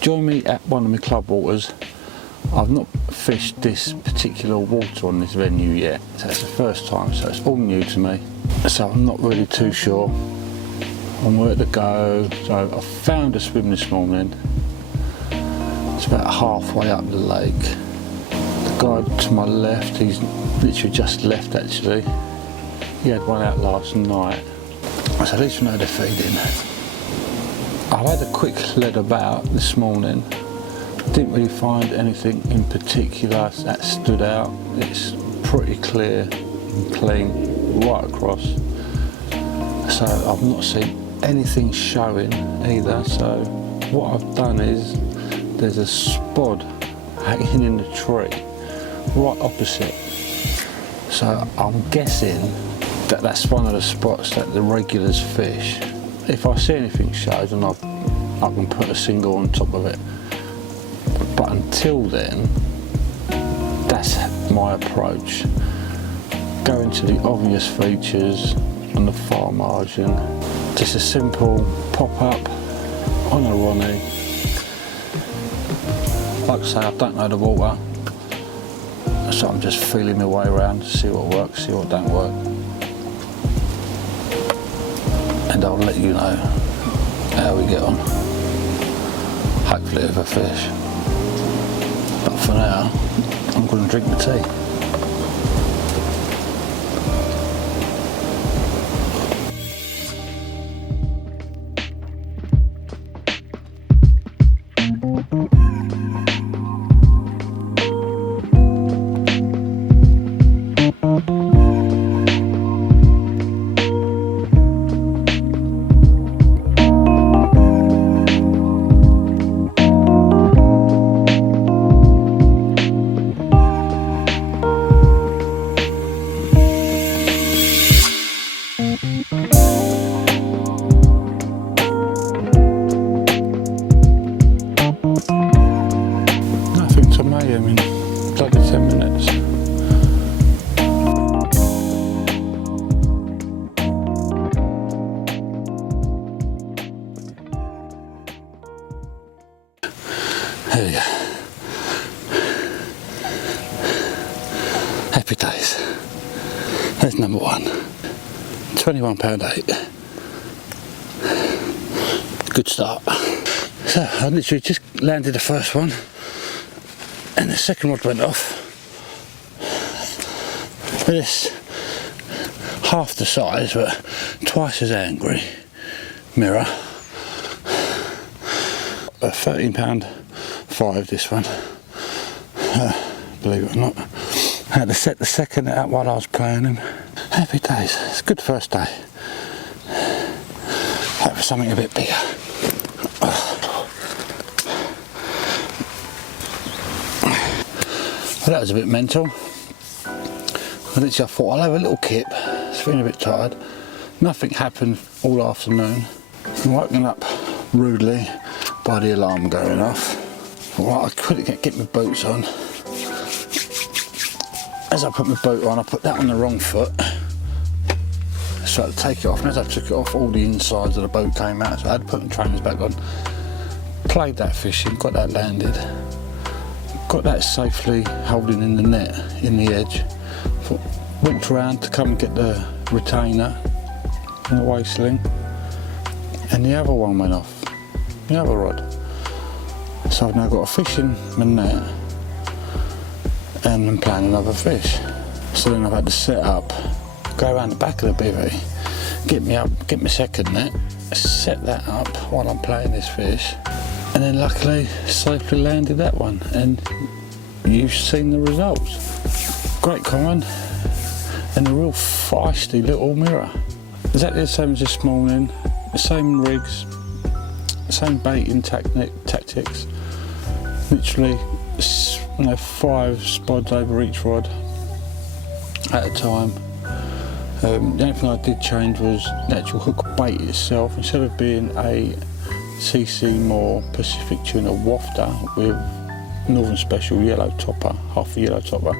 join me at one of my club waters. I've not fished this particular water on this venue yet, so it's the first time, so it's all new to me. So I'm not really too sure on where to go. So I found a swim this morning. It's about halfway up the lake. The guy to my left, he's literally just left actually. He had one out last night. So at least we know they're feeding. I've had a quick lead about this morning. Didn't really find anything in particular that stood out. It's pretty clear and clean right across. So I've not seen anything showing either. So what I've done is there's a spod hanging in the tree right opposite. So I'm guessing that that's one of the spots that the regulars fish. If I see anything showed, then I can put a single on top of it. But until then, that's my approach. Go into the obvious features on the far margin. Just a simple pop up on a Ronnie. Like I say, I don't know the water, so I'm just feeling my way around to see what works, see what don't work. And I'll let you know how we get on. Hopefully with a fish. But for now, I'm going to drink my tea. Nothing to Mayhem in bloody 10 minutes. There we go. Happy days. There's number one. £21.8. Good start. So I literally just landed the first one and the second rod went off. This half the size but twice as angry mirror. A £13.5 this one, believe it or not. I had to set the second out while I was playing him. Happy days, it's a good first day. Hope for something a bit bigger. Well, that was a bit mental. I thought I'll have a little kip. It's feeling a bit tired. Nothing happened all afternoon. I'm woken up rudely by the alarm going off. Well, I couldn't get my boots on. As I put my boot on, I put that on the wrong foot. So I had to take it off, and as I took it off, all the insides of the boat came out, so I had to put the trainers back on. Played that fishing, got that landed. Got that safely holding in the net, in the edge. Walked around to come and get the retainer and the waist sling, and the other one went off, the other rod. So I've now got a fish in my net and I'm playing another fish. So then I've had to set up, go around the back of the bivvy, get my second net, set that up while I'm playing this fish, and then luckily safely landed that one, and you've seen the results. Great common and a real feisty little mirror. Exactly the same as this morning, the same rigs, the same baiting tactics, literally 5 spods over each rod at a time. The only thing I did change was the actual hook bait itself. Instead of being a CC more Pacific tuna wafter with Northern Special yellow topper, half a yellow topper,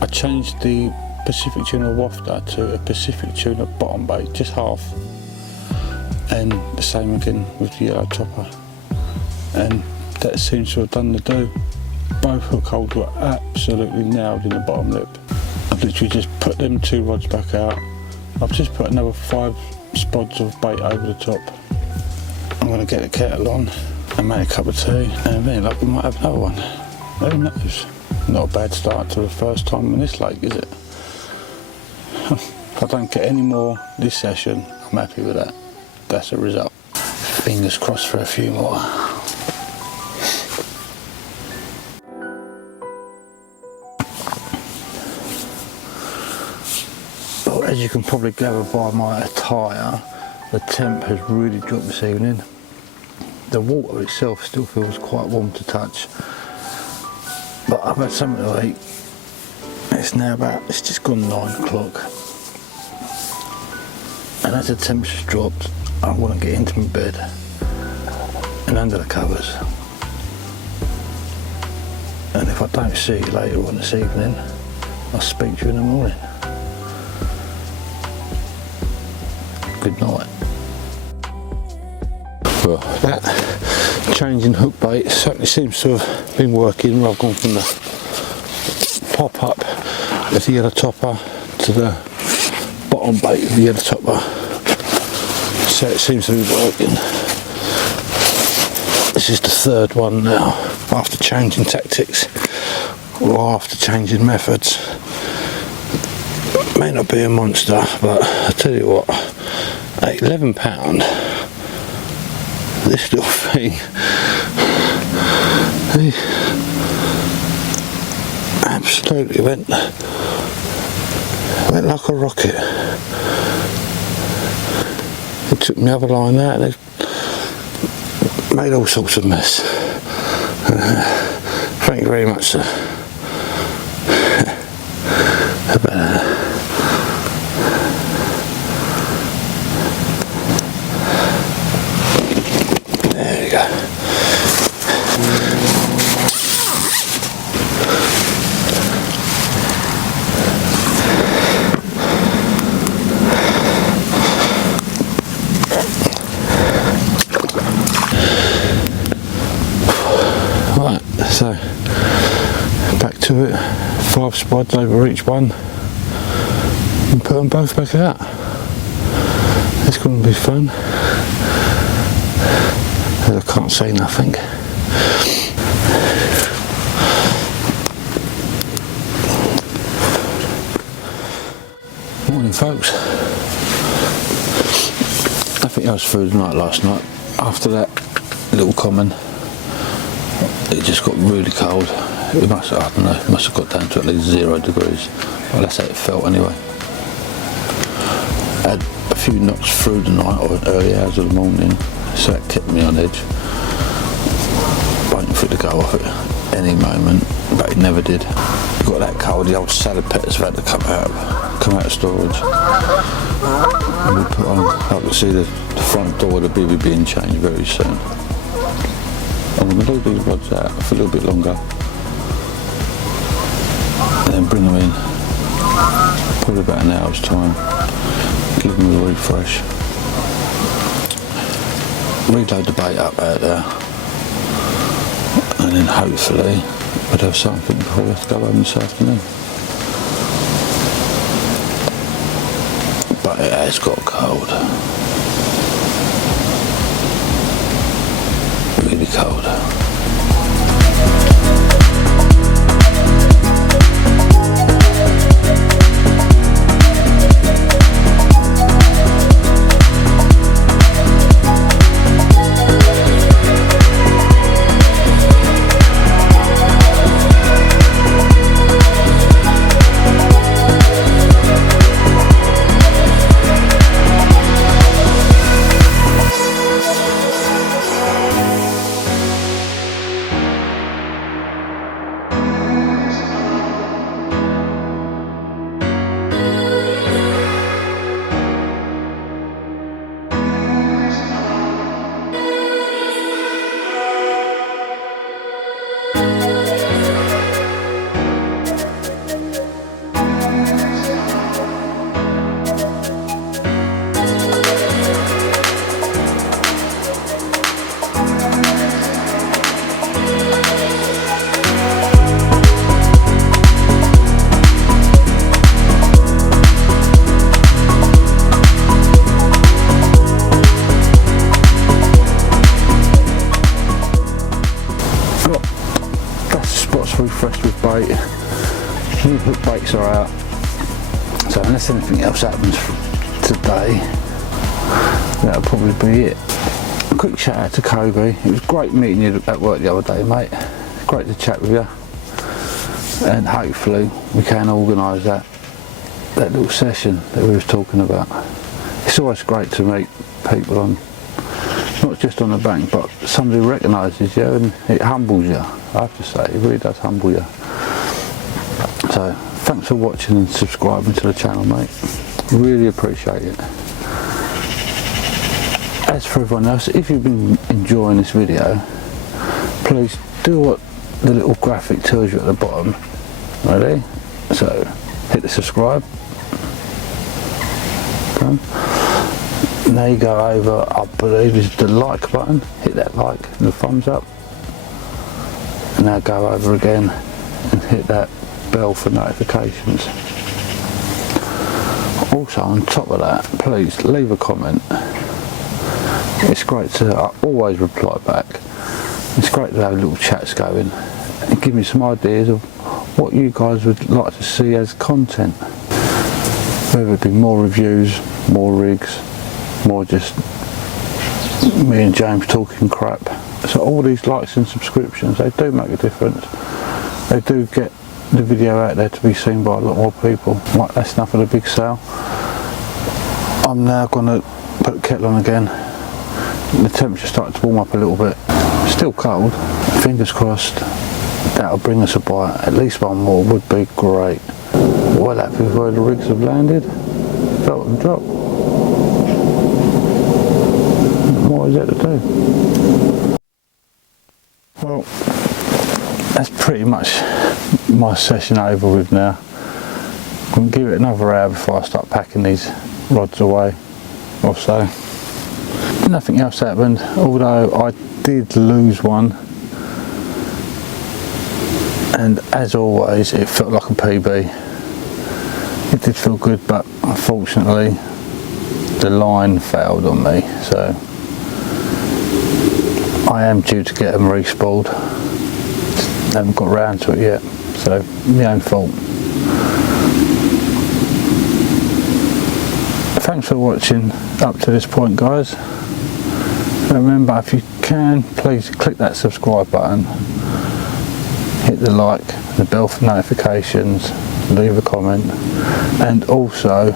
I changed the Pacific tuna wafter to a Pacific tuna bottom bait, just half, and the same again with the yellow topper. and that seems to have done the do. Both hook holes were absolutely nailed in the bottom lip. I've literally just put them 2 rods back out. I've just put another 5 spods of bait over the top. I'm going to get the kettle on and make a cup of tea, and then like we might have another one. Who knows? Not a bad start to the first time on this lake, is it? If I don't get any more this session, I'm happy with that. That's the result. Fingers crossed for a few more. Well, as you can probably gather by my attire, the temp has really dropped this evening. The water itself still feels quite warm to touch, but I've had something to eat. It's just gone 9 o'clock, and as the temperature's dropped, I want to get into my bed and under the covers. And if I don't see you later on this evening, I'll speak to you in the morning. Good night. Well, that changing hook bait certainly seems to have been working. I've gone from the pop up with the yellow topper to the bottom bait with the yellow topper, so it seems to be working. This is the 3rd one now after changing tactics or after changing methods. It may not be a monster, but I tell you what, at £11, this little thing, he absolutely went like a rocket. It took my other line out and it made all sorts of mess. Thank you very much, sir. There you go. Right, so back to it. 5 spots over each one and put them both back out. It's going to be fun. I can't say nothing. Morning, folks. Nothing else through the night last night. After that little common, it just got really cold. It must, I don't know, it must have got down to at least 0 degrees. Well, that's how it felt anyway. I had a few knocks through the night or early hours of the morning, so that kept me on edge, waiting for it to go off at any moment, but it never did. It got that cold, the old salad petters have had to come out of storage. And we put on, I can see the front door of the BB being changed very soon. I'm going to leave these rods out for a little bit longer and then bring them in, probably about an hour's time, give them a refresh, reload the bait up out there, and then hopefully we'll have something before we have to go home this afternoon. But it has got cold, really cold. got that's the spots refreshed with bait. New hook baits are out. So unless anything else happens today, that'll probably be it. A quick shout out to Kobe. It was great meeting you at work the other day, mate. Great to chat with you. And hopefully we can organise that little session that we was talking about. It's always great to meet people on, not just on the bank, but somebody recognises you and it humbles you. I have to say, it really does humble you. So thanks for watching and subscribing to the channel, mate. Really appreciate it. As for everyone else, if you've been enjoying this video, please do what the little graphic tells you at the bottom. Ready? So hit the subscribe. Okay. Now you go over, I believe is the like button. Hit that like and the thumbs up. And now go over again and hit that bell for notifications. Also on top of that, please leave a comment. It's great to, I always reply back. It's great to have little chats going and give me some ideas of what you guys would like to see as content. Whether it be more reviews, more rigs, more just me and James talking crap. So all these likes and subscriptions, they do make a difference. They do get the video out there to be seen by a lot more people. Right, that's enough of the big sale. I'm now going to put the kettle on again. The temperature started to warm up a little bit. Still cold. Fingers crossed that'll bring us a bite. At least one more would be great. Well happy with where the rigs have landed. Felt them drop. What more is there to do? Well, that's pretty much my session over with now. I'm going to give it another hour before I start packing these rods away or so. Nothing else happened, although I did lose one, and as always it felt like a PB. It did feel good, but unfortunately the line failed on me, so I am due to get them respooled. Haven't got round to it yet, so my own fault. Thanks for watching up to this point, guys. Remember, if you can, please click that subscribe button, hit the like, the bell for notifications, leave a comment, and also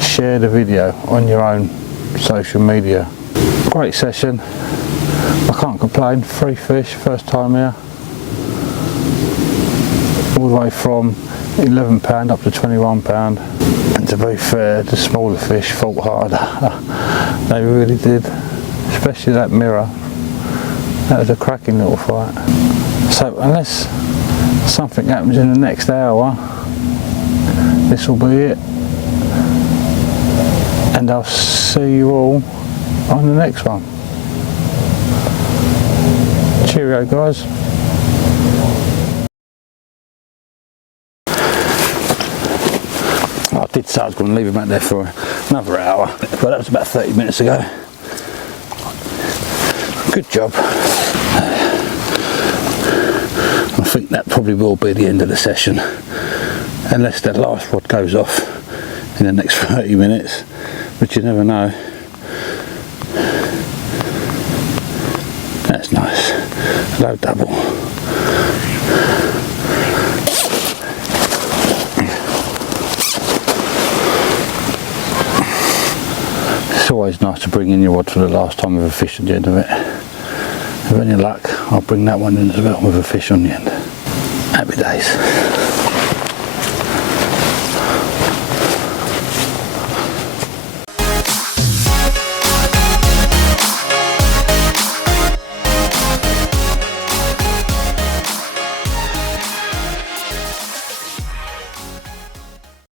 share the video on your own social media. Great session, I can't complain. 3 fish, first time here, all the way from 11 pound up to 21 pound, and to be fair, the smaller fish fought harder. They really did. Especially that mirror. That was a cracking little fight. So unless something happens in the next hour, this will be it. And I'll see you all on the next one. Cheerio, guys. I did say I was going to leave him out there for another hour, but that was about 30 minutes ago. Good job. I think that probably will be the end of the session, unless that last rod goes off in the next 30 minutes, but you never know. That's nice. Low double. It's always nice to bring in your rod for the last time with a fish at the end of it. With any luck, I'll bring that one in as well with a fish on the end. Happy days.